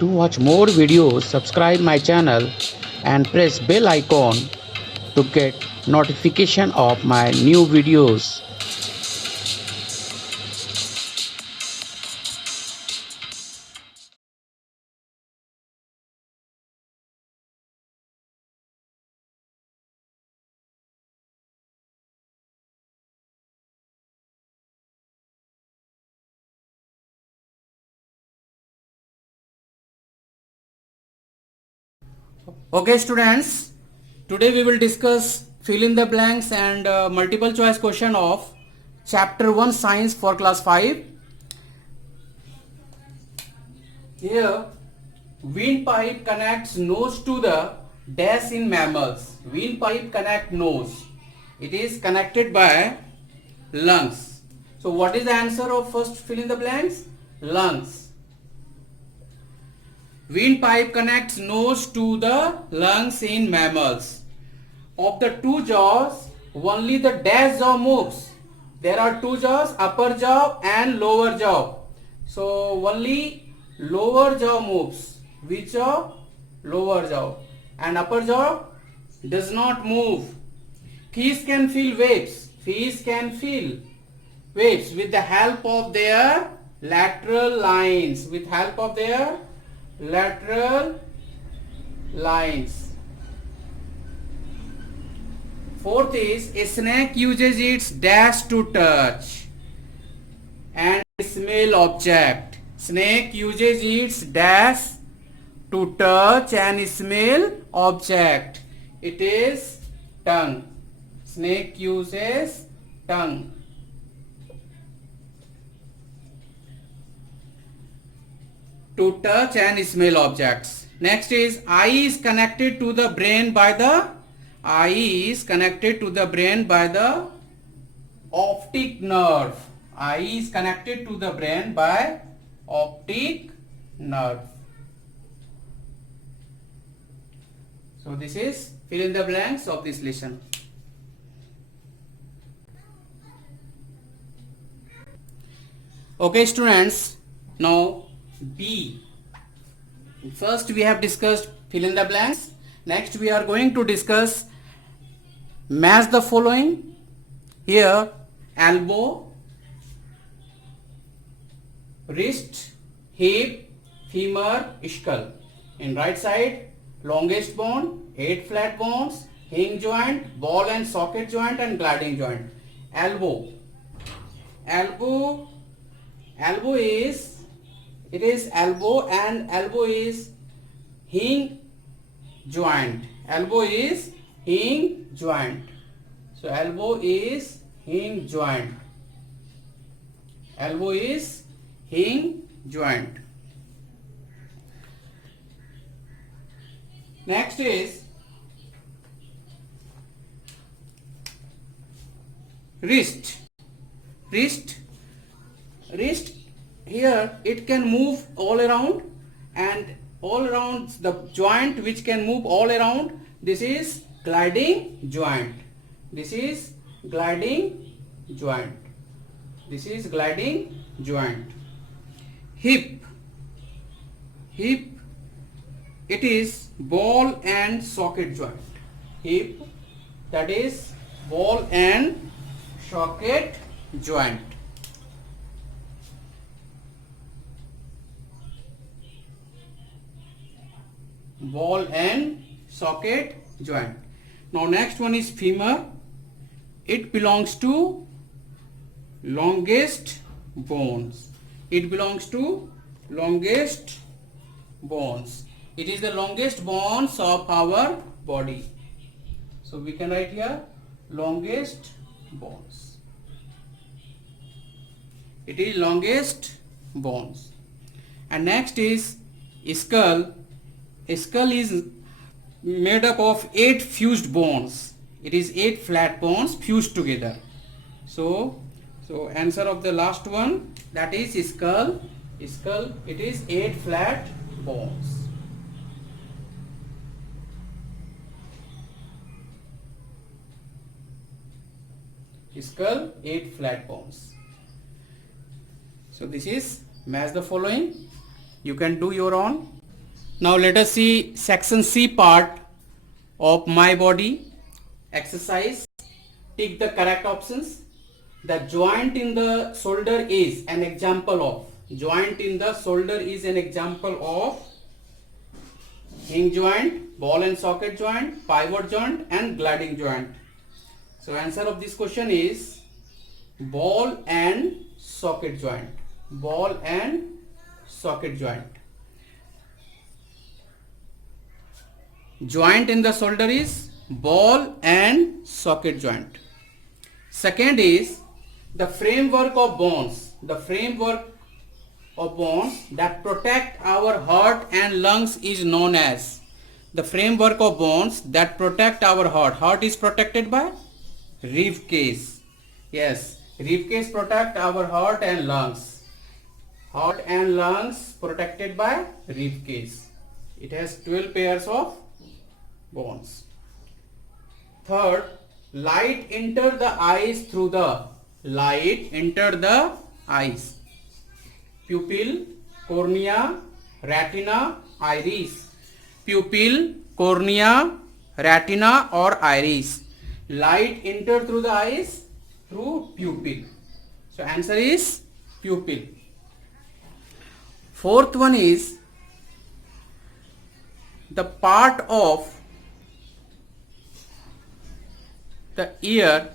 To watch more videos, subscribe my channel and press bell icon to get notification of my new videos. Okay students, today we will discuss fill in the blanks and multiple choice question of chapter 1 science for class 5. Here windpipe connects nose to the dash in mammals. Windpipe connect nose. It is connected by lungs. So what is the answer of first fill in the blanks? Lungs. Windpipe connects nose to the lungs in mammals. Of the two jaws, only the dash jaw moves. There are two jaws, upper jaw and lower jaw. So only lower jaw moves. Which jaw? Lower jaw. And upper jaw does not move. Fish can feel waves. Fish can feel waves with the help of their lateral lines. With help of their lateral lines. Fourth is a snake uses its dash to touch and smell object. Snake uses its dash to touch and smell object. It is tongue. Snake uses tongue. To touch and smell objects. Next is eye is connected to the brain by the optic nerve. Eye is connected to the brain by optic nerve. So this is fill in the blanks of this lesson. Okay students, now B. First we have discussed fill in the blanks. Next we are going to discuss match the following. Here elbow, wrist, hip, femur, skull. In right side longest bone, 8 flat bones, hinge joint, ball and socket joint and gliding joint. Elbow is it is elbow and elbow is hinge joint. Elbow is hinge joint. So elbow is hinge joint. Elbow is hinge joint. Next is wrist. Wrist, here it can move all around, and all around the joint which can move all around, this is gliding joint. This is gliding joint. This is gliding joint. Hip, it is ball and socket joint. Hip, that is ball and socket joint. Ball and socket joint. Now next one is femur. It belongs to longest bones. It belongs to longest bones. It is the longest bones of our body. So we can write here longest bones. It is longest bones. And next is skull. Skull is made up of 8 fused bones. It is 8 flat bones fused together. So answer of the last one, that is skull. Skull, it is 8 flat bones. Skull, 8 flat bones. So this is match the following. You can do your own. Now let us see section C part of my body exercise. Tick the correct options. The joint in the shoulder is an example of. Joint in the shoulder is an example of hinge joint, ball and socket joint, pivot joint and gliding joint. So answer of this question is ball and socket joint. Ball and socket joint. Joint in the shoulder is ball and socket joint. Second is the framework of bones. The framework of bones that protect our heart and lungs is known as. The framework of bones that protect our heart. Heart is protected by rib cage. Yes, rib cage protect our heart and lungs. Heart and lungs protected by rib cage. It has 12 pairs of bones. Third, light enter the eyes through the eyes. Pupil, cornea, retina, iris. Pupil, cornea, retina or iris. Light enter through the eyes through pupil. So answer is pupil. Fourth one is the part of the ear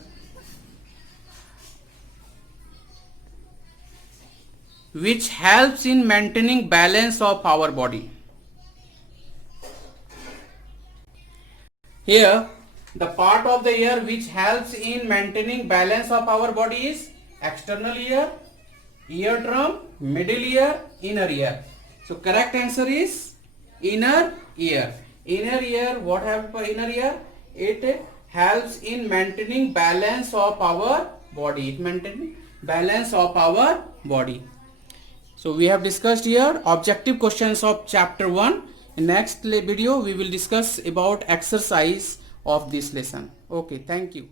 which helps in maintaining balance of our body. Here, the part of the ear which helps in maintaining balance of our body is external ear, eardrum, middle ear, inner ear. So correct answer is inner ear. Inner ear, what happens for inner ear? It helps in maintaining balance of our body. It maintains balance of our body. So we have discussed here objective questions of chapter 1. In next video we will discuss about exercise of this lesson. Okay, thank you.